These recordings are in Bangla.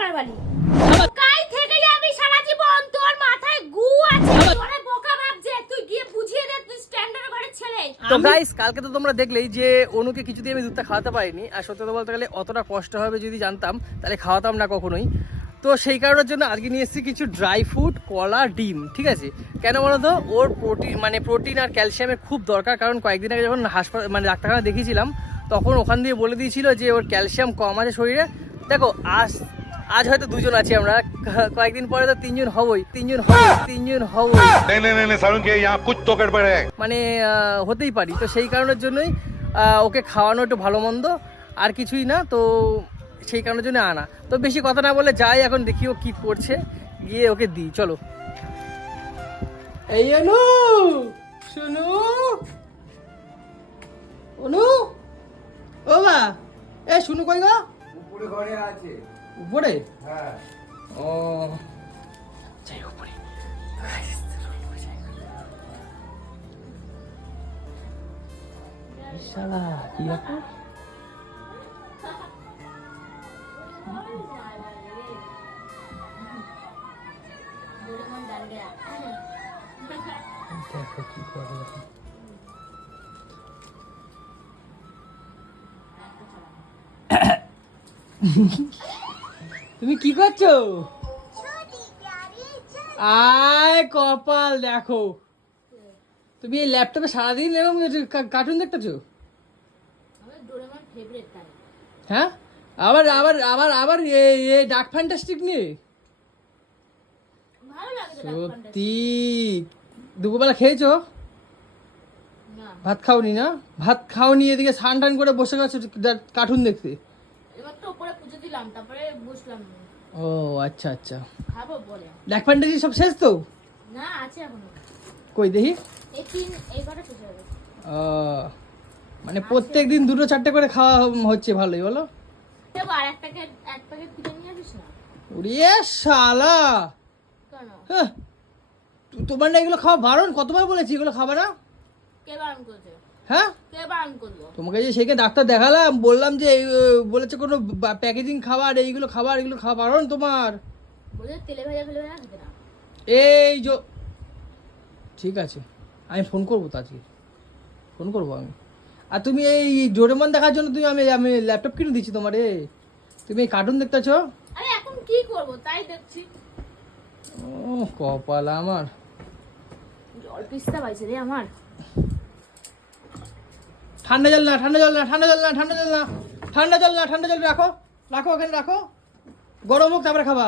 টাকার বালি। কাই থেকে যাবি সারা জীবন, তোর মাথায় গু আছে, তোরে বোকা ভাবছে, তুই গিয়ে বুঝিয়ে দে, তুই স্ট্যান্ডার্ড ঘরের ছেলে। তো গাইস, কালকে তো তোমরা দেখলেই যে অনুকে কিছুতেই আমি দুধটা খাওয়াতে পারিনি। আর সত্যি কথা বলতে গেলে অতটা কষ্ট হবে যদি জানতাম তাহলে খাওয়াতাম না কখনোই। তো সেই কারণের জন্য আজকে নিয়ে এসেছি কিছু ড্রাই ফ্রুট, কলা, ডিম। ঠিক আছে, কেন বলো তো, ওর প্রোটিন আর ক্যালসিয়ামের খুব দরকার। কারণ কয়েকদিন আগে যখন হাসপাতাল ডাক্তারখানা দেখিয়েছিলাম তখন ওখান দিয়ে বলে দিয়েছিল যে ওর ক্যালসিয়াম কম আছে শরীরে। দেখো আজ হয়তো দুজন আছি আমরা, কয়েকদিন পরে তো তিনজন হবই। মানে হতেই পারি। তো সেই কারণের জন্যই ওকে খাওয়ানো একটু ভালো মন্দ, আর কিছুই না। তো সেই কারণের জন্য আনা। তো বেশি কথা না বলে যাই, এখন দেখি ও কি করছে, গিয়ে ওকে দিই। চলো। এই অনু, শুনু অনু, ও বা এ শুনু কই গো? উপরে ঘরে আছে। উপরে? হ্যাঁ। ও যাই উপরে। শালা কি ব্যাপার? দেখো কি করে। তুমি কি করছো? আয় কপাল দেখো, তুমি এই ল্যাপটপে সারাদিন এরকম কার্টুন দেখতেছো? হ্যাঁ, আবার আবার আবার আবার ডাক ফ্যান্টাস্টিক নিয়ে? সত্যি দুপুরবেলা খেয়েছো? ভাত খাওনি না? ভাত খাওনি, এদিকে স্নান টান করে বসে গেছো কার্টুন দেখতে? ও আচ্ছা আচ্ছা, ডাক ফ্যান্টাসি সব শেষ তো? না, আছে এখনো। কই দেখি। এইবারে শেষ হবে। মানে প্রত্যেক দিন 2-4টে করে খাওয়া হচ্ছে, ভালোই বলো। এক প্যাকেট কিনে নিয়ে আসিস না। ওরে শালা, কেন? হ্যাঁ, তোমার না এগুলো খাওয়া বারণ? কতবার বলেছি এগুলো খাবা না? কে বারণ করেছে? হ্যাঁ, কে বারণ করলো? তোমাকে যে সেকে ডাক্তার দেখালাম, বললাম যে বলেছে কোনো প্যাকেজিং খাবার, এইগুলো খাবার, এগুলো খাওয়া বারণ তোমার। বলে তেলে ভাজা ফেলে ভাজা খেতে না। এই যে ঠিক আছে, আমি ফোন করবো তো, আজকে ফোন করবো আমি। আর তুমি এই ডোরেমন দেখার জন্য আমি ল্যাপটপ কিনে দিচ্ছি তোমারে, তুমি এই কার্টুন দেখতেছো? আরে এখন কি করব, তাই দেখছি। ও কপাল আমার। জল পিস্তা পাইছে রে আমার। ঠান্ডা জল রাখো ওখানে রাখো, গরম হোক তারপরে খাবা।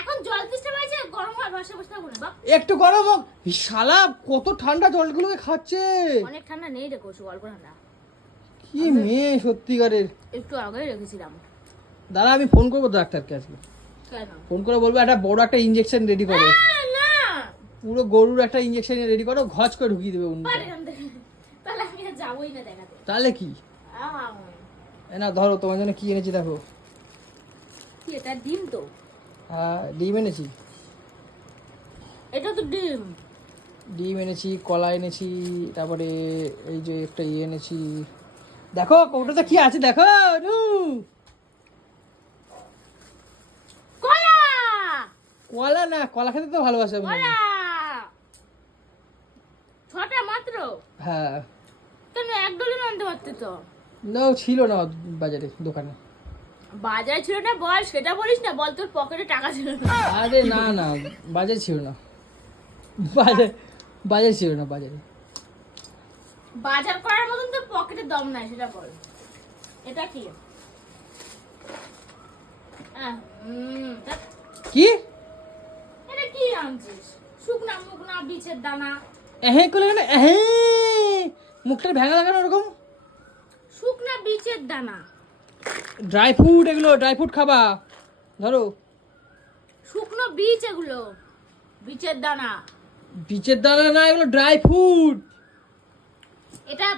এখন জল পিস্তা পাইছে, গরম হয় বসে বসে থাকবো না বাপ। একটু গরম হোক। শালা কত ঠান্ডা জলগুলোকে খাচ্ছে। অনেক ঠান্ডা নেই রে কোসু, অল্প ঠান্ডা। কি মেয়ে সত্যিকারের। একটু আগেই রেখেছিলাম। দাঁড়া, আমি ফোন করবো ডাক্তারকে আজকে। কেন? ফোন করে বলবো একটা বড় একটা ইনজেকশন রেডি করো। না, পুরো গরুর একটা ইনজেকশন রেডি করো, ঘজ করে ঢুকিয়ে দেবে অন্য। তাহলে আমি আর যাবোই না দেখাতে। তাহলে কি? এ না ধরো, তোমার জন্য কি এনেছি দেখো। কি এটা? ডিম তো? হ্যাঁ, ডিম এনেছি। এটা তো ডিম। ডিম এনেছি, কলা এনেছি, তারপরে এই যে একটা এনেছি। দেখো কৌটোতে কি আছে দেখো। কলা। কলা না, কলা খেতে তো ভালোবাসে আমি। কলা 6টা মাত্র? হ্যাঁ। কেন, এক ডজন আনতে পারতে তো? না, ছিল না বাজারে, দোকানে। বাজারে ছিল না বল, সেটা বলিস না, বল তোর পকেটে টাকা ছিল না। আরে না না, বাজারে ছিল না, বাজারে ছিল না। বাজার করার মতন তো পকেটে দম নাই, সেটা বল। এটা কি? কি এটা কি আনছিস? শুকনা মুকনা বীজের দানা। মুখটা ভেঙা লাগানো ওরকম। শুকনা বীজের দানা, ড্রাই ফ্রুট, এগুলো ড্রাই ফ্রুট খাবা। ধরো, শুকনো বীজ, এগুলো বীজের দানা। বীজের দানা না, এগুলো ড্রাই ফ্রুট। এটা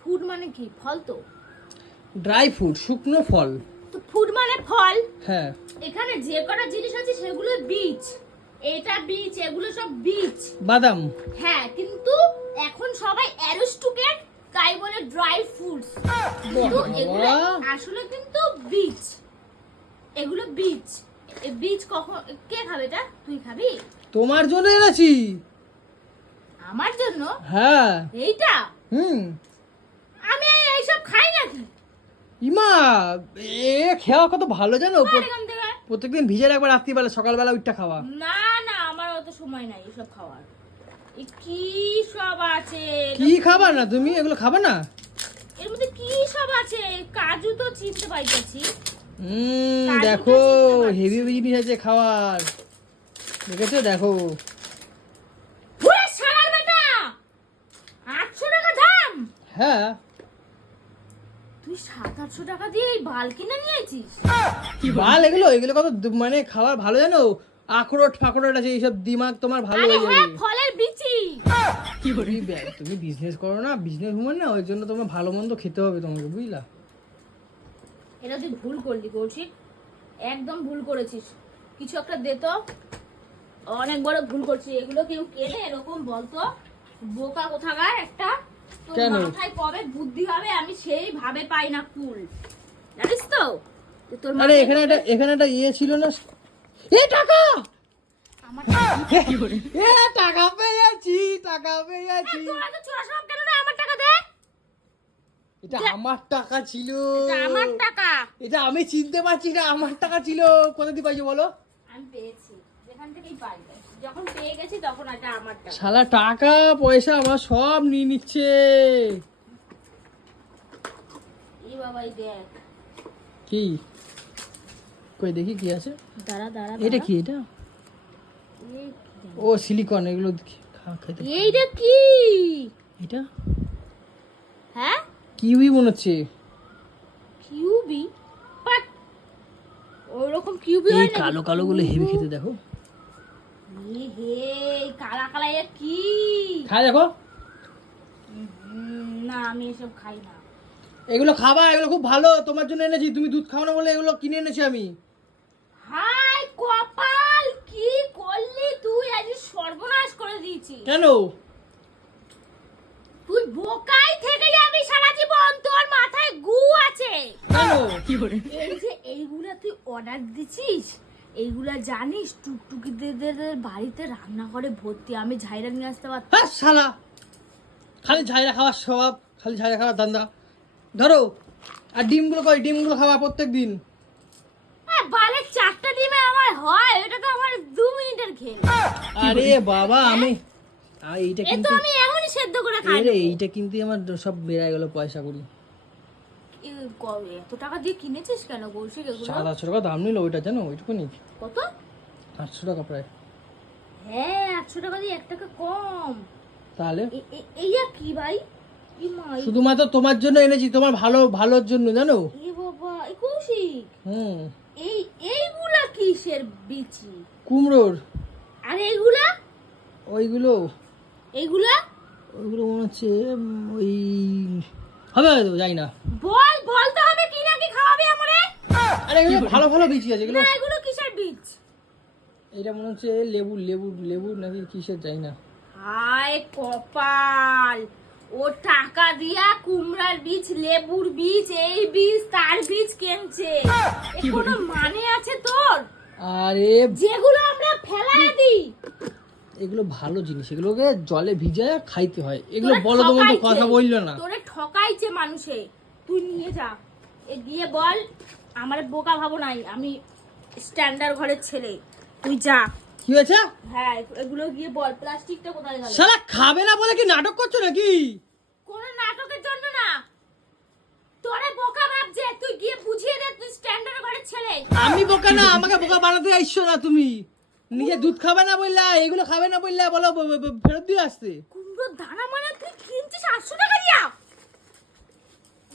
ফুড মানে কি? ফল তো? ড্রাই ফ্রুট, শুকনো ফল। তো ফুড মানে ফল। হ্যাঁ, এখানে যে কটা জিনিস আছে সেগুলো বীজ। এটা বীজ, এগুলো সব বীজ। বাদাম। হ্যাঁ, কিন্তু এখন সবাই অ্যারিস্টোক্রেট তাই বলে ড্রাই ফ্রুটস, কিন্তু এগুলো আসলে কিন্তু বীজ। এগুলো বীজ, এই বীজ কখন কে খাবে? এটা তুই খাবি? তোমার জন্য এনেছি। আমার জন্য? হ্যাঁ। এইটা? আমি এইসব খাই নাকি? ইমা এ খাওয়া কত ভালো জানো, এখান থেকে প্রত্যেকদিন ভিজে রাখবা, রাত্রিবেলা সকালবেলা উঠটা খাওয়া। না না, আমার অত সময় নাই এসব খাওয়ার। কি সব আছে? কি খাবা না তুমি? এগুলো খাবা না? এর মধ্যে কি সব আছে? কাজু তো চিনতে পাইতেছি। দেখো হেভি জিনিস আছে খাওয়ার, দেখেছো? দেখো শালার বেটা, 800 টাকা দাম। হ্যাঁ, তুই 700-800 টাকা দিয়ে এই বাল কিনে নিয়েছিস? বাল এগুলো কত মানে খাওয়ার ভালো জানো? আখরোট ফাকরোট আছে, এইসব দিমাগ তোমার ভালো হয়ে যাবে। হ্যাঁ, ফলের বিচি। কি করি, তুমি বিজনেস করো না, বিজনেস উম্যান না, ওই জন্য তোমার ভালো মন্দ খেতে হবে তোমাকে, বুঝলা? এটা তুই ভুল করলি কৌশিক, একদম ভুল করেছিস। কিছু একটা দে তো, অনেক বড় ভুল করছিস। এগুলো কেউ কেনে এরকম বলতো? বোকা কোথাকার একটা। তোর কেন? মাথায় কবে বুদ্ধি হবে আমি সেই ভাবে পাই না কুল, জানিস তো? তোর আরে এখানে একটা ইয়ে ছিল না, এ টাকা, আমার এ টাকা পেয়েছি, টাকা পেয়েছি। তোরা তো চোরা সব কেন রে? আমার টাকা দে। এটা আমার টাকা ছিল, এটা আমার টাকা। এটা আমি চিনতে পারছি না, আমার টাকা ছিল। কোথা দিয়ে পাইছো বলো? আমি পেয়েছি, যেখান থেকেই পাই। যখন পেয়ে গেছি তখন এটা আমার টাকা। শালা টাকা পয়সা আমার সব নিয়ে নিচ্ছে। এই বাবাই দেখ কি কই দেখি কি আছে। দাঁড়া দাঁড়া, এটা কি? এটা ও সিলিকন, এগুলো খেতে। এইটা কি? এটা হ্যাঁ, কিউই মনে হচ্ছে। কিউবি? বাট ওরকম কিউবি এই হয় না? কালো কালো গুলো হেভি খেতে, দেখো। এ হে, কালা কালা এ কি? খাই দেখো। না, আমি এসব খাই না। এগুলো খাবা, এগুলো খুব ভালো, তোমার জন্য এনেছি। তুমি দুধ খাও না বলে এগুলো কিনে এনেছি আমি। হাই কপাল, কি করলি তুই? আজ সর্বনাশ করে দিয়েছিস। কেন? তুই বোকাই থেকে যাবি সারা জীবন, তোর মাথায় গু আছে। কেন? এই যে এইগুলা তুই অর্ডার দিছিস, এইগুলা জানিস টুকটুকিদের বাড়িতে রান্না করে ভর্তি। আমি ঝাইরা নিয়ে আসতে পারতাম। হ্যাঁ শালা, খালি ঝাইরা খাওয়ার স্বভাব, খালি ঝাইরা খাওয়ার ধান্দা। ধরো, আর ডিমগুলো কই? ডিমগুলো খাওয়া প্রত্যেক দিন। বালে 4টা ডিমে আমার হয়, এটা তো আমার 2 মিনিটের খেল। আরে বাবা, আমি এইটা এ তো কিন্তু আমি এখনই সেদ্ধ করে খাই। আরে এইটা কিন্তু আমার সব বেড়ে গেল পয়সা করি। এত টাকা দিয়ে কিনেছিস কেন কৌশিক এগুলো? 700 টাকা দাম নিল ওইটা, জানো? ওইটুকুনি কত? 800 টাকা প্রায়। হ্যাঁ, 800 টাকা দিয়ে 1 টাকা কম। তাহলে এইয়া কি ভাই? কি মাই? শুধুমাত্র তোমার জন্য এনেছি, তোমার ভালোর জন্য, জানো? এ বাবা, এই কৌশিক, এইগুলা কিসের বিচি? কুমড়োর। আর এইগুলা? ওইগুলো মনে হচ্ছে ওই হবে হয়তো, জানি না। বলতে হবে কি নাকি খাওয়াবে আমারে? আরে এগুলো ভালো বীজ আছে এগুলো। না, এগুলো কিসের বীজ? এটা মনে হচ্ছে লেবু নাকি কিসের, জানি না। হায় কপাল, ও টাকা দিয়া কুমড়ার বীজ, লেবুর বীজ, এই বীজ তার বীজ কিনছে। কোনো মানে আছে তোর? আরে যেগুলো আমরা ফেলায় দিই, এগুলো ভালো জিনিস, এগুলোকে জলে ভিজায় খাইতে হয়। এগুলো বলো, তোমার তো কথা বললো না। তোরে ঠকাইছে মানুষে। তুই নিয়ে যা, এ দিয়ে বল আমার বোকা ভাবো নাই, আমি স্ট্যান্ডার্ড ঘরের ছেলে। তুই যা। কি হয়েছে? হ্যাঁ, এগুলো গিয়ে বল প্লাস্টিকটা কোথায় গেল। শালা খাবে না বলে কি নাটক করছো নাকি? কোনো নাটকের জন্য না, তোরে বোকা ভাবছে। তুই গিয়ে বুঝিয়ে দে, তুই স্ট্যান্ডার্ড ঘরের ছেলে। আমি বোকা না, আমাকে বোকা বানাতে আইছো না তুমি। নিজে দুধ খাবে না বললা, এগুলো খাবে না বললা, বলো ফেরত দিয়ে আসতে। কুমড়োর দানা মানে তুই কিনছিস 800 টাকা দিয়া?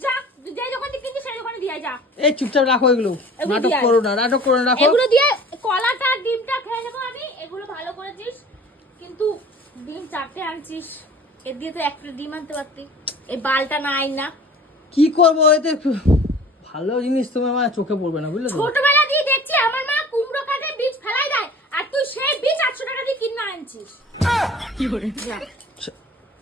যা, তুই যে দোকানে কিনছিস সেই দোকানে দিয়ে যা। এই চুপচাপ রাখো এগুলো, এগুলো নাটক দিয়ে করো না, রাখো। এগুলো দিয়ে কলাটা আর ডিমটা খেয়ে নেবো আমি। এগুলো ভালো করেছিস, কিন্তু ডিম 4টে আনছিস, এর দিয়ে তো একটা ডিম আনতে পারতি। এই বালটা না আই না। কি করবো এতে? ভালো জিনিস তোমার আমার চোখে পড়বে না, বুঝলে তো? ছোটবেলা দিয়ে দেখছি আমার মা কুমড়ো কাটে বীজ ফেলাই দেয়, আর তুই সেই বীজ 800 টাকা দিয়ে কিনে আনছিস। কি করে?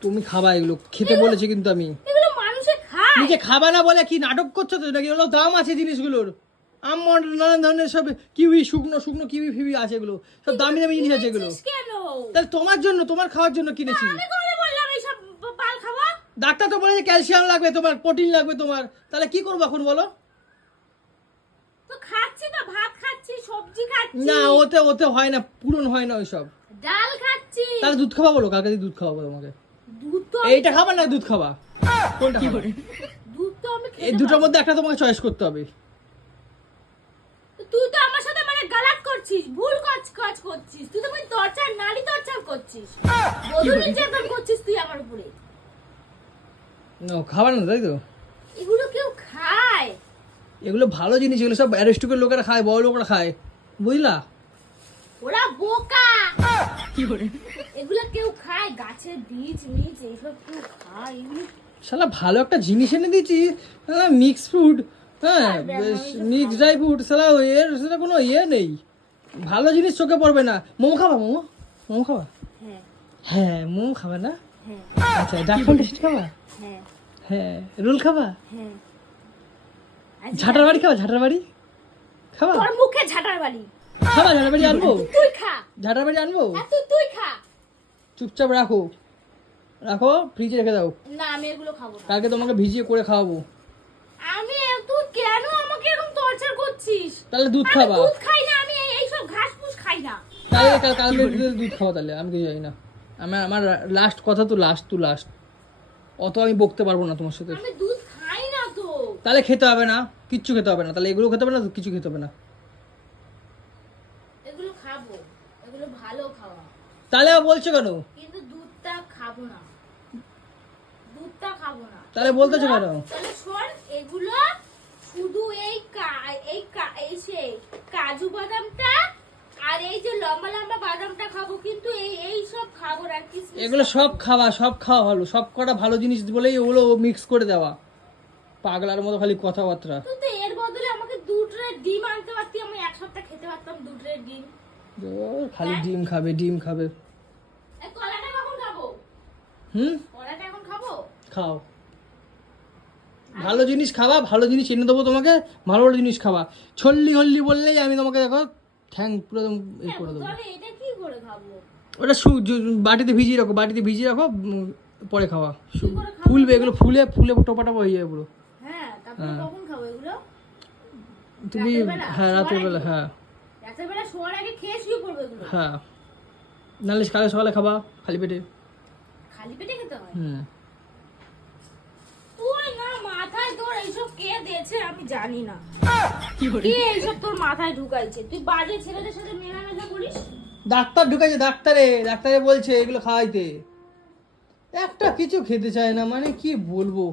তুমি খাবা এগুলো, খেতে বলেছি কিন্তু আমি। এগুলো মানুষে খায়। নিজে খাবা না বলে কি নাটক করছো তো নাকি? এগুলো দাম আছে জিনিসগুলোর। আমার নানান ধরনের সব কিউই শুকনো শুকনো কিউই ফিউই আছে, এগুলো সব দামি দামি জিনিস আছে এগুলো। কিনেছিস কেন? তাহলে তোমার জন্য, তোমার খাওয়ার জন্য কিনেছি। আমি কবে বললাম এইসব পাল খাওয়া? ডাক্তার তো বলেছে ক্যালসিয়াম লাগবে তোমার, প্রোটিন লাগবে তোমার, তাহলে কি করবো এখন বলো? তো খাচ্ছি তো, ভাত খাচ্ছি, সবজি খাচ্ছি, না ওতে ওতে হয় না, পূরণ হয় না ওইসব। ডাল খাচ্ছি। তাহলে দুধ খাওয়া বলো, কালকে দুধ খাওয়াবো তোমাকে। দুধ তো এইটা খাবা না দুধ খাবা, কোনটা খাবা? দুধ তো আমি এই খেতে দুটোর পারি। মধ্যে একটা তোমাকে চয়েস করতে হবে। তুই তো আমার সাথে মানে গালাত করছিস, ভুল কাজ করছিস। তুই তো মানে টর্চার, নারী টর্চার করছিস, বধূ নির্যাতন করছিস তুই আমার উপরে। না খাবার না তাই তো, এগুলো কেউ খায়? এগুলো ভালো জিনিস, এগুলো সব অ্যারিস্টোক্রেট লোকেরা খায়, বড় লোকেরা খায়, বুঝলা? ওরা বোকা। এগুলো কেউ খায়? গাছের বীজ মিজ এইসব কেউ খায়? এগুলো শালা ভালো একটা জিনিস এনে দিয়েছি, মিক্স ফ্রুট, হ্যাঁ মিক্স ড্রাই ফ্রুট, শালা এর সেটা কোনো ইয়ে নেই, ভালো জিনিস চোখে পড়বে না। মোমো খাবা? মোমো মোমো খাবা? হ্যাঁ হ্যাঁ মোমো খাবা না? হ্যাঁ আচ্ছা ডাক ফান্টেস্ট খাবা? হ্যাঁ হ্যাঁ রোল খাবা? হ্যাঁ। ঝাঁটার বাড়ি খাবা? ঝাঁটার বাড়ি খাবা? তোর মুখে ঝাঁটার বালি। খাবা? ঝাঁটার বাড়ি আনবো? তুই খা। ঝাঁটার বাড়ি আনবো? হ্যাঁ, তুই খা। চুপচাপ রাখো, রাখো ফ্রিজে রেখে দাও, না আমি এগুলো খাবো না। কালকে তোমাকে ভিজিয়ে করে খাওয়াবো। তুই কেন আমাকে এরকম টর্চার করছিস? তাহলে দুধ আমি খাবা? দুধ খাই না, আমি এইসব ঘাস ফুস খাই না। তাহলে কালকে দুধ খাওয়া, তাহলে আমি কিছু জানি না, আমার লাস্ট কথা তো, লাস্ট অত আমি বকতে পারবো না তোমার সাথে। আমি দুধ খাই না তো। তাহলে খেতে হবে না, কিচ্ছু খেতে হবে না, তাহলে এগুলো খেতে হবে না, কিছু খেতে হবে না। এগুলো খাবো, এগুলো ভালো খাওয়া, তাহলে বলছো কেন? কিন্তু দুধটা খাবো না, দুধটা খাবো না। তাহলে বলতেছো কেন? তাহলে শোন, এগুলো শুধু এই সেই কাজু বাদামটা আর এই যে লম্বা লম্বা বাদামটা খাবো, কিন্তু এই সব খাবো না। কিসমিস এগুলো সব খাওয়া ভালো, সব কটা ভালো জিনিস বলেই ওগুলো মিক্স করে দেওয়া, পাগলার মতো খালি কথাবার্তা। তুই তো এর বদলে আমাকে 2 ট্রে ডিম আনতে পারতি, আমি এক সপ্তাহ খেতে পারতাম 2 ট্রে ডিম। খালি ডিম খাবে। এই কলাটা কখন খাবো? কলাটা এখন খাবো? খাও, ভালো জিনিস খাবা, ভালো জিনিস এনে দেবো তোমাকে, ভালো ভালো জিনিস খাবা। হল্লি বললেই আমি তোমাকে দেখো ঠ্যাং পুরো এই করে দেবো। তাহলে এটা কি করে খাবো? ওটা বাটিতে ভিজিয়ে রাখো, পরে খাওয়া। কি করে খাবো? ফুলবে এগুলো, ফুলে টোপাটাপা হয়ে যাবে পুরো। হ্যাঁ, তারপরে কখন খাবো এগুলো? তুমি রাতের বেলা? হ্যাঁ রাতের শোয়ার বেলা, আগে? হ্যাঁ রাতের বেলা শোয়ার আগে খেয়ে শুয়ে পড়বো এগুলো? হ্যাঁ, নাহলে কাল সকালে খাবা খালি পেটে। খালি পেটে খেতে হয়? হুম, তুই না মাথায় তোর এইসব কে দিয়েছে আমি জানি না, কে এইসব তোর মাথায় ঢুকাইছে? তুই বাজে ছেলেদের সাথে মেলামেশা করিস? ডাক্তার ঢুকেছে, ডাক্তারে বলছে এগুলো খাওয়াইতে, একটা কিছু খেতে চায় না, মানে কি বলবো,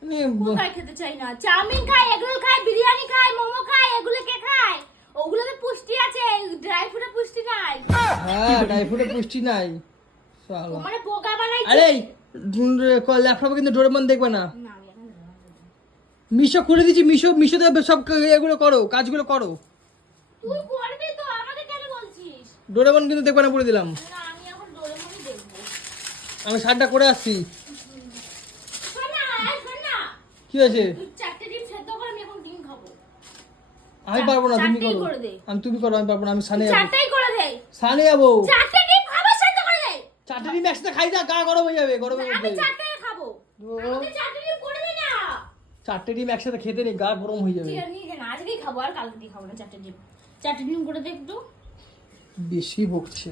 মানে কোথায় খেতে চাই না? চাউমিন খায়, এগরোল খায়, বিরিয়ানি খায়, মোমো খায়, এগুলো কে খায়? ওগুলোতে পুষ্টি আছে, ড্রাই ফ্রুটে পুষ্টি নাই। হ্যাঁ ড্রাই ফ্রুটে পুষ্টি নাই শালা। মানে বোকা বানাইছে। আরে ল্যাপটপে কিন্তু ডোরেমন দেখবে না, না, আমি এখন জানি না। মিশো খুলে দিচ্ছি, মিশোতে সব এগুলো করো, কাজগুলো করো। তুই করবি তো, আমাকে কেন বলছিস? ডোরেমন কিন্তু দেখবে না, বলে দিলাম। না, আমি এখন ডোরেমনই দেখবো। আমি শার্টটা করে আসছি। শোন না, কি হয়েছে? তুই 4টে ডিম সেদ্ধ কর, আমি এখন ডিম খাবো। আমি পারবো না, তুমি চারটেই করো। করে দে। তুমি করো, আমি পারবো না, আমি সানে যাবো। 4টাই করে দে। সানে যাবো। 4টে ডিম খাবো, সেদ্ধ করে দে। 4টে ডিম একসাথে খাই না, গা গরম হয়ে যাবে গরমের আমি মধ্যে। 4টাই খাবো। আমাকে 4টে ডিম করে দে না। 4টে ডিম একসাথে খেতে নেই, গা গরম হয়ে যাবে। ঠিক আছে, নিয়ে যা না, আজকেই খাবো, আর কালকে দিয়ে খাবো না। 4টে ডিম করে দে একটু। বেশি বকছে।